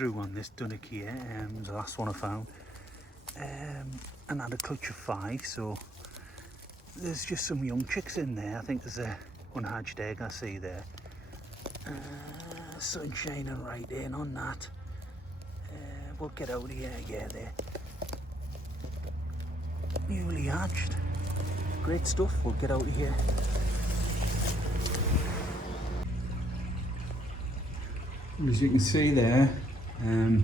through on this dunnock here, the last one I found, and had a clutch of 5, so there's just some young chicks in there. I think there's a unhatched egg I see there. Sun shining right in on that. We'll get out of here. Yeah, they're newly hatched. Great stuff. We'll get out of here. As you can see there, I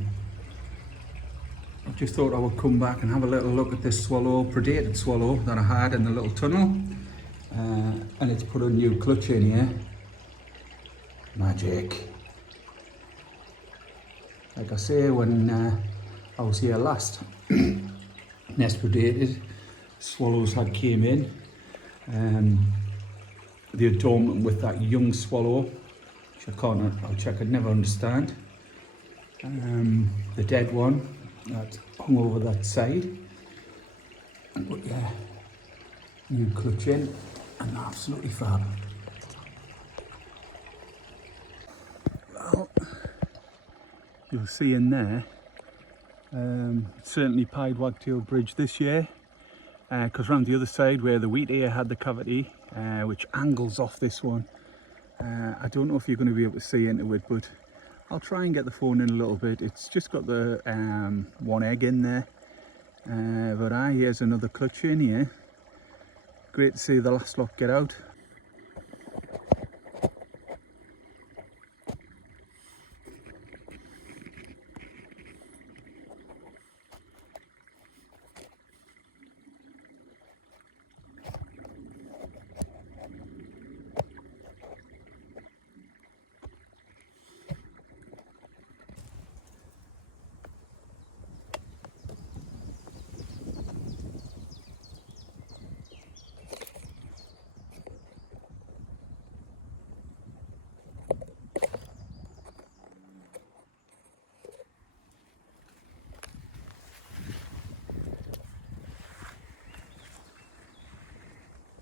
just thought I would come back and have a little look at this swallow, predated swallow that I had in the little tunnel, and it's put a new clutch in here. Magic. Like I say, when I was here last, nest predated, swallows had came in. The adornment with that young swallow, which I could never understand. The dead one that hung over that side. But yeah, new clutch in and absolutely fab. Well, you'll see in there, certainly pied wagtail bridge this year, because round the other side where the wheat ear had the cavity, which angles off this one, I don't know if you're going to be able to see into it, but I'll try and get the phone in a little bit. It's just got the one egg in there, but here's another clutch in here. Great to see the last lot get out.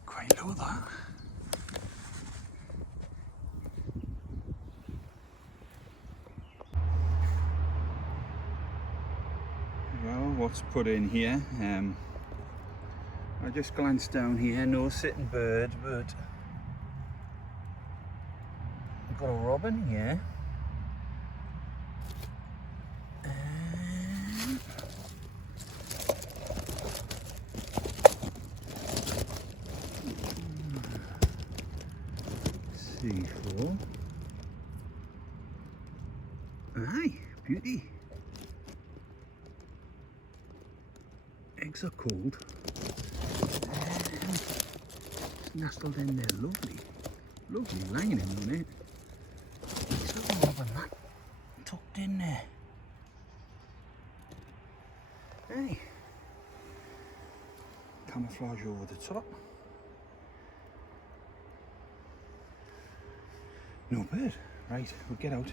Quite low that. Well, what's put in here? I just glanced down here, no sitting bird, but I've got a robin here. C4. Aye, beauty. Eggs are cold. Nestled in there, lovely. Lovely lining on it. It's a little robin that tucked in there. Hey. Camouflage over the top. No bird. Right, we'll get out.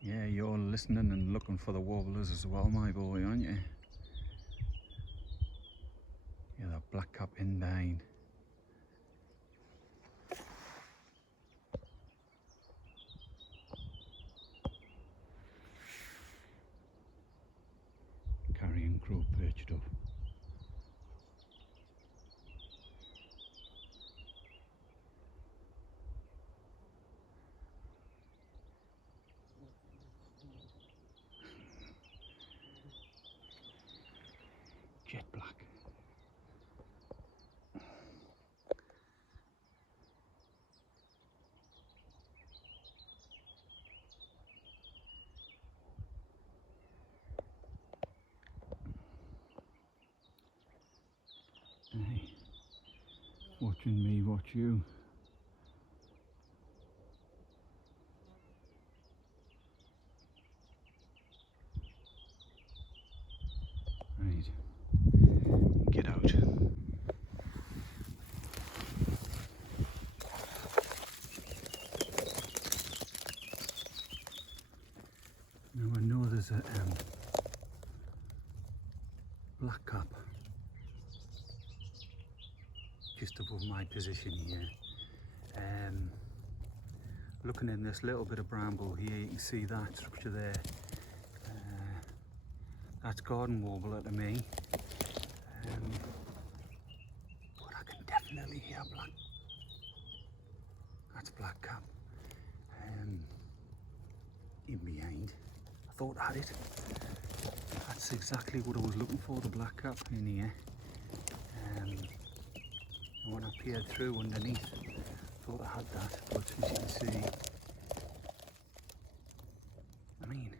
Yeah, you're listening and looking for the warblers as well, my boy, aren't you? Yeah, that blackcap indine. Carrion crow perched up. Jet black. Hey, watching me watch you. Right, get out. Now I know there's a blackcap just above my position here. Looking in this little bit of bramble here, you can see that structure there. That's garden warbler to me. But I can definitely hear that's blackcap. In behind. I thought I had it. That's exactly what I was looking for, the blackcap in here. And when I peered through underneath, I thought I had that, but as you can see, I mean,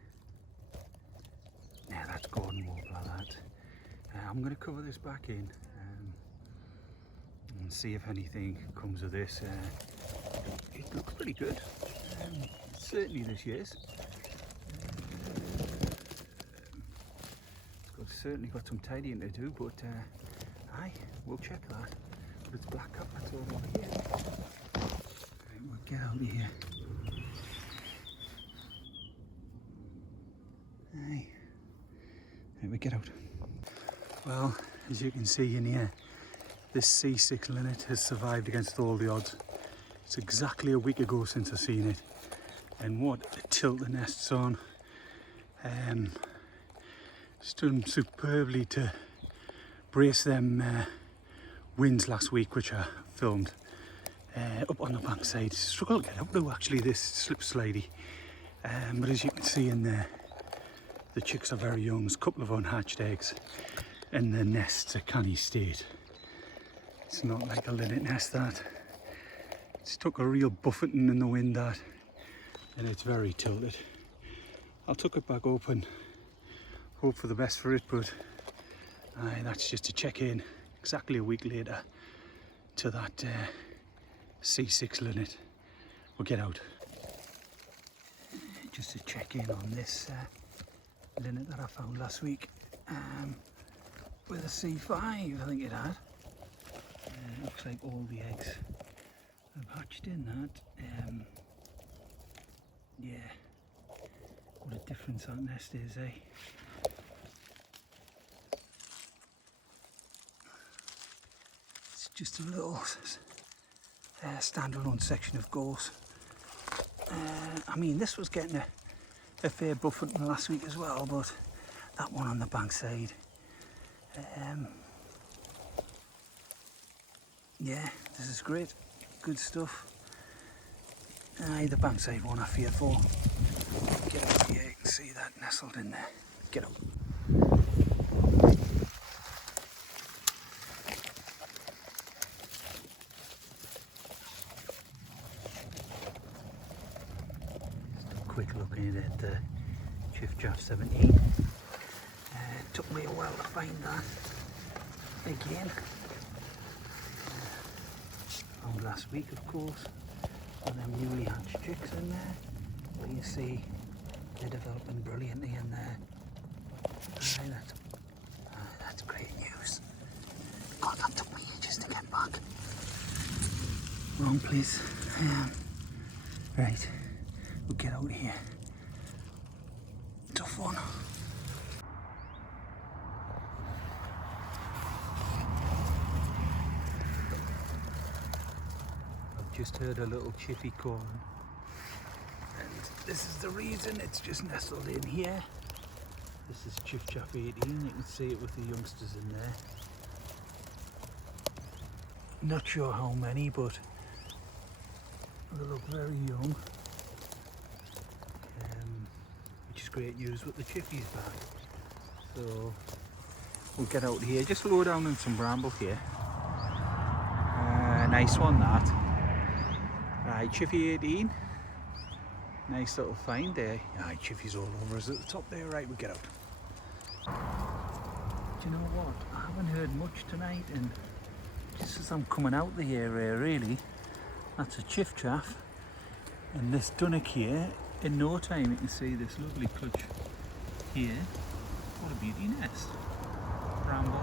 yeah, that's garden warbler, that. I'm going to cover this back in and see if anything comes of this. It looks pretty good, certainly this year's. Certainly got some tidying to do, but aye, we'll check that. But it's blackcap, that's all over here. Right, we'll get out of here. Aye, right, we get out. Well, as you can see in here, this C6 linnet has survived against all the odds. It's exactly a week ago since I've seen it, and what a tilt the nest's on. It's done superbly to brace them winds last week, which I filmed up on the bankside. Struggled to get out though, actually, this slip slidey. But as you can see in there, the chicks are very young. There's a couple of unhatched eggs, and the nest's a canny state. It's not like a linnet nest, that. It's took a real buffeting in the wind, that, and it's very tilted. I'll tuck it back open. Hope for the best for it, but that's just to check in exactly a week later to that C6 linnet. We'll get out. Just to check in on this linnet that I found last week with a C5, I think it had. Looks like all the eggs have hatched in that. Yeah, what a difference that nest is, eh? Just a little standalone section of gorse. I mean, this was getting a fair buffeting last week as well, but that one on the bankside, yeah, this is great, good stuff. The bankside one I fear for. Get out here, you can see that nestled in there. Get up. Quick look in at the Chiffchaff 17. It took me a while to find that again. Found last week, of course, and them newly hatched chicks in there. But you see, they're developing brilliantly in there. That's great news. God, that took me ages to get back. Wrong place. Right. We'll get out of here. Tough one. I've just heard a little chippy calling, and this is the reason it's just nestled in here. This is Chiffchaff 18, you can see it with the youngsters in there. Not sure how many, but they look very young. Which is great news with the chiffies back. So we'll get out here, just low down in some bramble here. Nice one, that. Right, Chiffy 18. Nice little find there. Aye, chiffies all over us at the top there. Right, we get out. Do you know what? I haven't heard much tonight, and just as I'm coming out the area, really, that's a Chiffchaff. And this Dunnock here, in no time you can see this lovely clutch here. What a beauty nest. Bramble.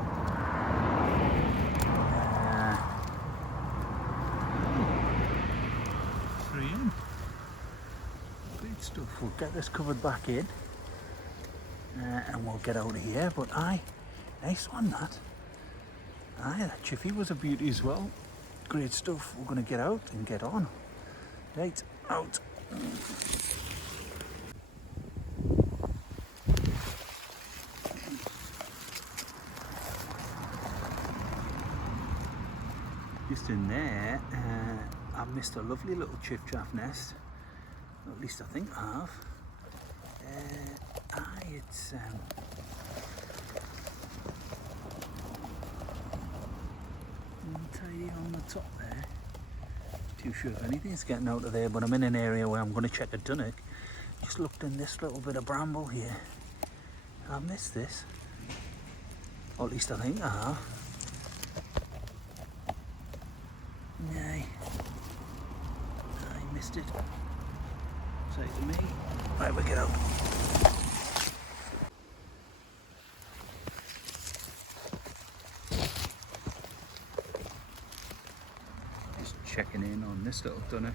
Three in. Great stuff. We'll get this covered back in and we'll get out of here. But aye, nice one, that. Aye, that chiffy was a beauty as well. Great stuff. We're going to get out and get on. Right, out. Just in there, I missed a lovely little chiffchaff nest. At least I think I have. It's tidy on the top there. Too sure if anything's getting out of there, but I'm in an area where I'm going to check a dunnock. Just looked in this little bit of bramble here. I missed this. Or at least I think I have. Nay. I missed it. Say it to me. Right, we get out. Just checking in on this little dunnock.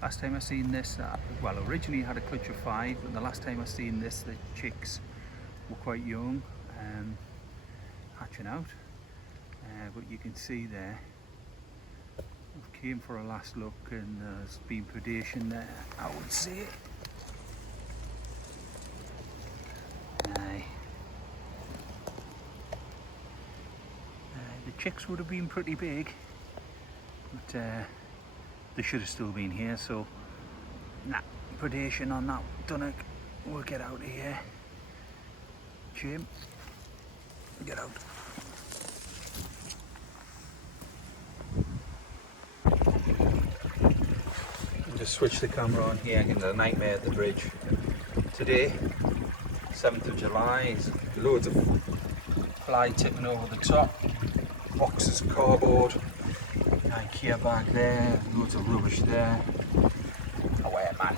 Last time I seen this, well, originally I had a clutch of 5, but the last time I seen this, the chicks were quite young, hatching out. But you can see there, I came for a last look, and there's been predation there, I would say. The chicks would have been pretty big, but they should have still been here, so nah, predation on that dunnock. We'll get out of here. Jim, get out. Just switch the camera on here, getting a nightmare at the bridge. Today, 7th of July, loads of fly tipping over the top, boxes of cardboard, IKEA bag there, loads of rubbish there. Away, man.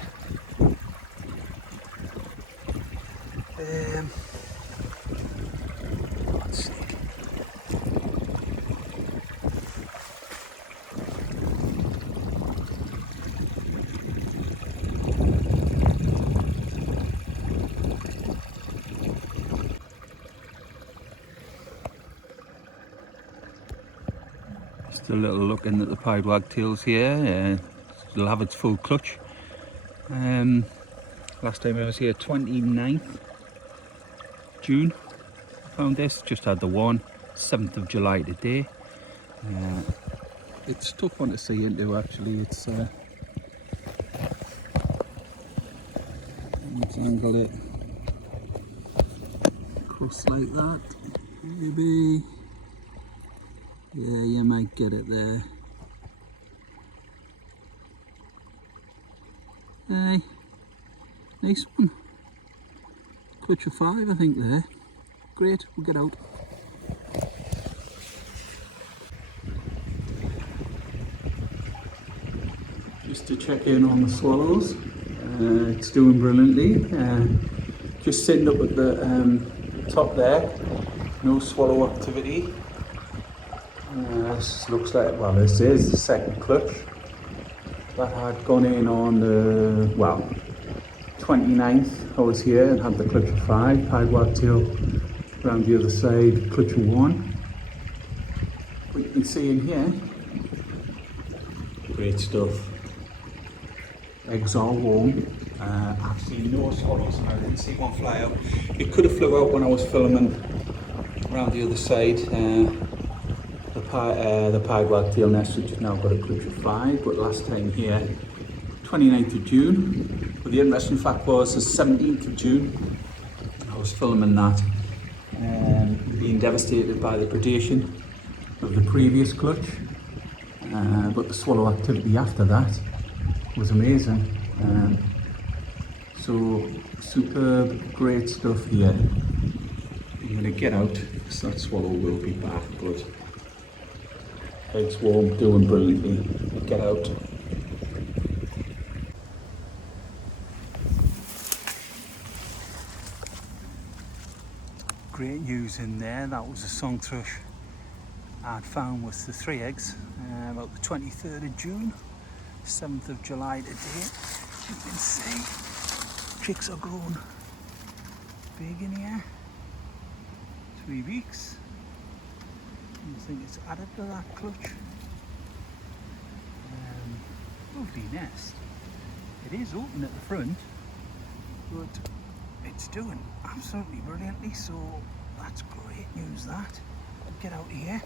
God's sake. Just a little look in at the pied wagtails here. It'll have its full clutch. Last time I was here, 29th June. Found this, just had the one. 7th of July today. It's a tough one to see into actually. Let's angle it across like that, maybe. Yeah, you might get it there. Hey, nice one. Clutch of 5, I think there. Great, we'll get out. Just to check in on the swallows. It's doing brilliantly. Just sitting up at the top there. No swallow activity. This looks like, well, this is the second clutch. That had gone in on the, well, 29th. I was here and had the clutch of 5, pied wagtail around the other side, clutch of 1. What you can see in here, great stuff. Eggs are warm. I've seen no swallows and I didn't see one fly out. It could have flew out when I was filming around the other side. The pied wagtail nest, which has now got a clutch of 5, but last time here, 29th of June. But the interesting fact was the 17th of June, I was filming that, being devastated by the predation of the previous clutch, but the swallow activity after that was amazing. So superb, great stuff here. I'm going to get out because that swallow will be back, but eggs warm, doing brilliantly. Get out. Great news in there. That was a song thrush I'd found with the 3 eggs about the 23rd of June, 7th of July today. You can see chicks are grown big in here. 3 weeks. I think it's added to that clutch. Lovely nest. It is open at the front, but it's doing absolutely brilliantly, so that's great news that. Get out of here.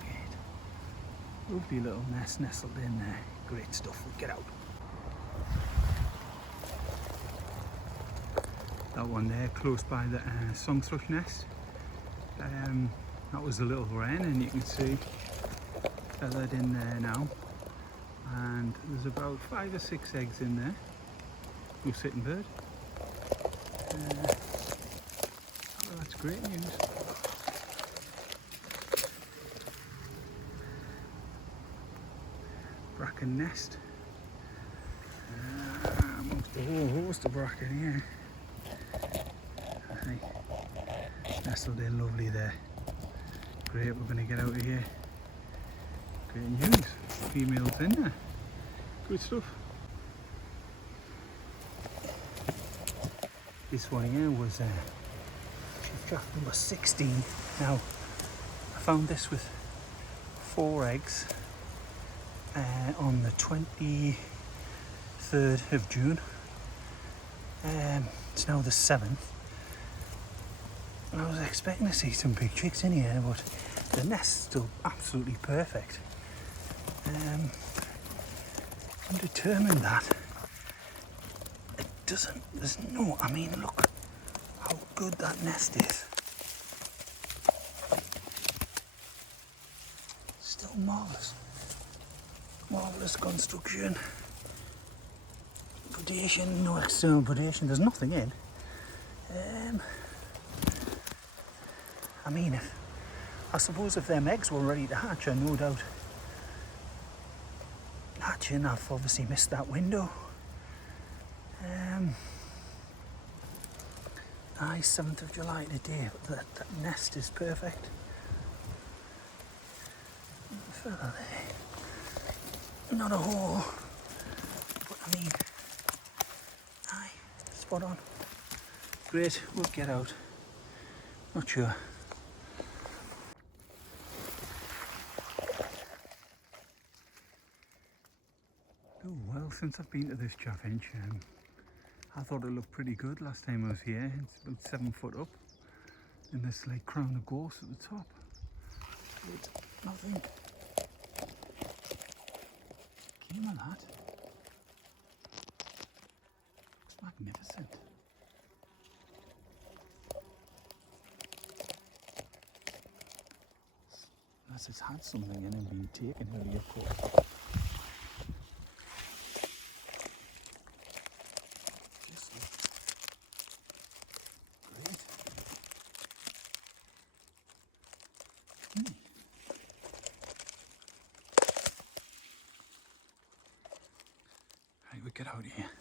Good. Lovely little nest nestled in there. Great stuff. We'll get out. That one there, close by the song thrush nest. That was a little wren, and you can see feathered in there now. And there's about 5 or 6 eggs in there. No sitting bird. Well, that's great news. Bracken nest. Amongst a whole host of bracken here. Nestled in lovely there. Great, we're going to get out of here. Great news. Females in there. Good stuff. This one here was chief draft number 16. Now, I found this with 4 eggs on the 23rd of June. It's now the 7th. I was expecting to see some big chicks in here, but the nest's still absolutely perfect. I'm determined that it doesn't, there's no, I mean, look how good that nest is. Still marvellous. Marvellous construction. Predation, no external predation, there's nothing in. I mean, I suppose if them eggs were ready to hatch, I no doubt hatching. I've obviously missed that window. 7th of July today, but that nest is perfect. A feather there. Not a hole, but I mean, aye, spot on. Great, we'll get out. Not sure. Oh well, since I've been to this chaffinch, I thought it looked pretty good last time I was here. It's about 7 foot up, and there's like crown of gorse at the top. But nothing came of that. Looks magnificent. Unless it's had something in and been taken earlier, of course. Right, we get out of here.